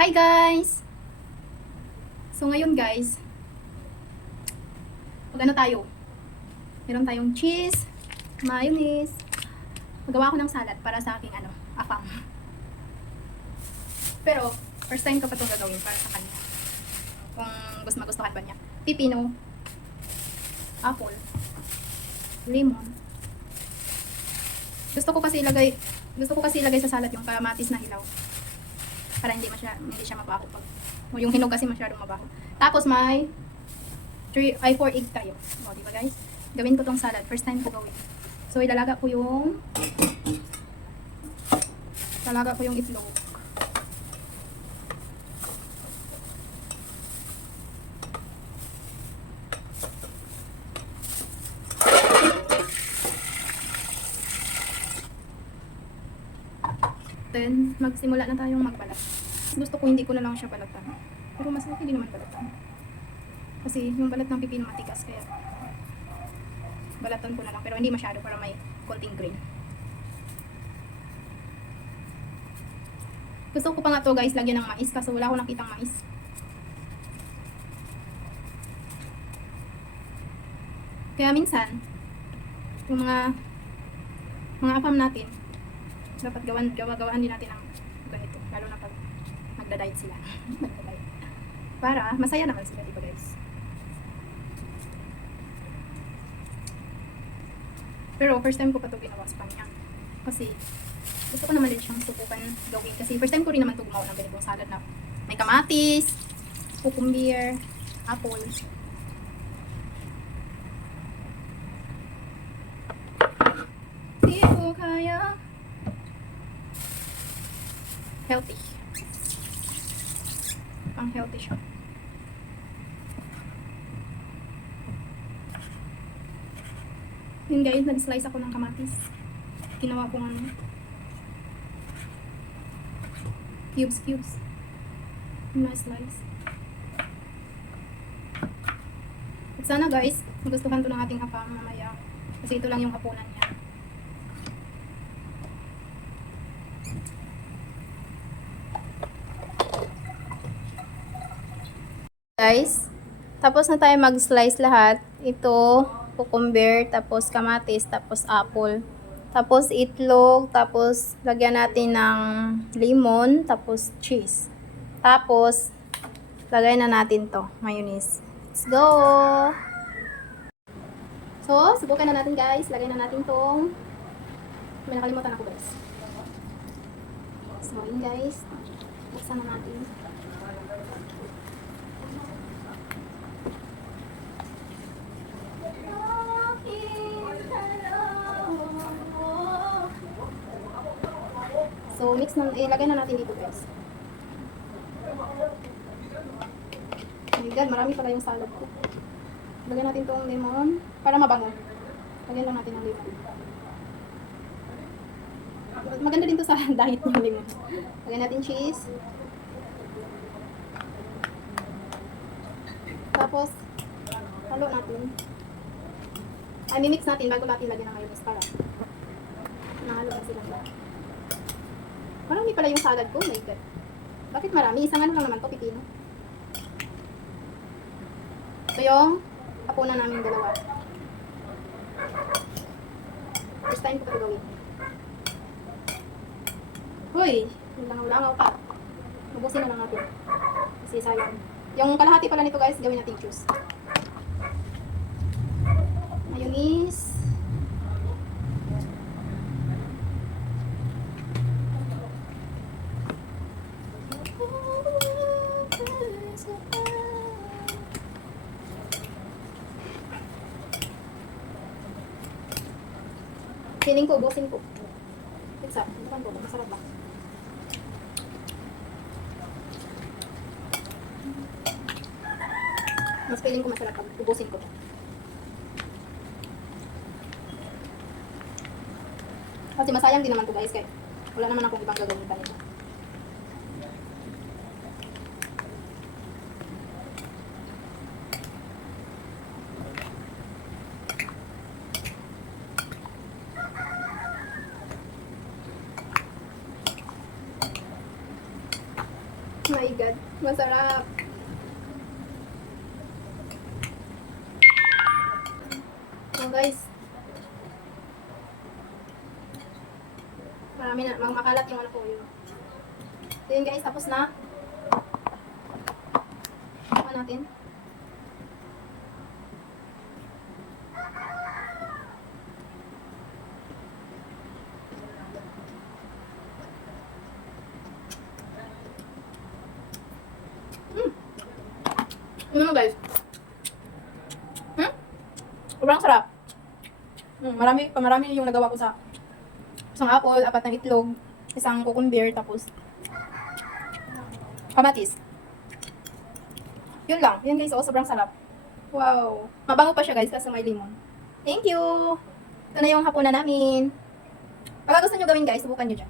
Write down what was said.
Hi guys! So ngayon guys, mag-ano tayo? Meron tayong cheese, mayonnaise. Magawa ko ng salad para sa aking afam. Pero, first time ko pa itong gagawin para sa kanya. Kung magustuhan ba niya. Pipino, apple, lemon. Gusto ko kasi ilagay sa salad yung kamatis na hilaw. Para hindi siya mabaho pag yung hinog kasi masyadong mabaho. Tapos may 4 egg tayo. O, di ba guys? Gawin ko tong salad. First time ko gawin. So, ilalaga ko yung itlog. Then, magsimula na tayong magbalat. Gusto ko hindi ko na lang siya balatan. Pero mas okay din naman balatan. Kasi yung balat ng pipino matigas, kaya balatan ko na lang. Pero hindi masyado para may konting grain. Gusto ko pa nga to guys, lagyan ng mais. Kaso wala akong nakitang mais. Kaya minsan, yung mga afam natin, dapat gawaan din natin ng ganito. Lalo na pag nagda-diet sila. Nagda-diet. Para masaya naman sila, diba guys? Pero first time ko pa ito ginawa sa kanya. Kasi gusto ko naman din siyang subukan gawin. Kasi first time ko rin naman ito gumawa ng ganitong salad na may kamatis, cucumber, apple. Di ko kaya. Healthy. Ang healthy siya. Yun guys, nag-slice ako ng kamatis. Ginawa ko cubes. Na-slice. At sana guys, magustuhan to ng ating afam mamaya. Kasi ito lang yung hapunan niya. Guys, tapos na tayo mag-slice lahat. Ito, cucumber, tapos kamatis, tapos apple, tapos itlog, tapos lagyan natin ng lemon, tapos cheese. Tapos, lagay na natin to, mayonnaise. Let's go! So, subukan na natin guys. Lagay na natin tong, may nakalimutan ako guys. So, yun guys. Buksan na natin. So, ilagay na natin dito guys. Oh my god, marami pala yung salad ko. Lagyan natin tong lemon para mabango. Lagyan lang natin ng lemon. Maganda din to sa diet ng lemon. Lagyan natin cheese. Tapos, halo natin. Mimix natin bago natin lagyan ng mayonnaise para nahalo na silang lahat. Marami pala yung salad ko, my god. Bakit marami? Isang ano lang naman to, pipino. Ito yung hapunan namin dalawa. First time ko pa ito gawin. Hoy! Langaw-langaw pa. Mabusin na lang natin. Kasi sayang. Yung kalahati pala nito guys, gawin natin juice. Mayonnaise. Feeling ko, ubusin ko. Pizza, bukan ko, masarap ba? Mas feeling ko masarap pag ubusin ko. Kasi masayang din naman to guys, kaya wala naman akong ibang gagawin pa nito. My God, masarap. So guys, marami na, makalat yung ano ko yun. So yun guys, tapos na. Ano natin? Ano guys? Sobrang sarap. Marami yung nagawa ko sa isang apple, 4 ng itlog, isang cucumber, tapos kamatis. Yun lang. Yun guys, oh, sobrang sarap. Wow. Mabango pa siya guys kasi may limon. Thank you! Ito na yung hapunan namin. Pag gusto nyo gawin guys, subukan nyo dyan.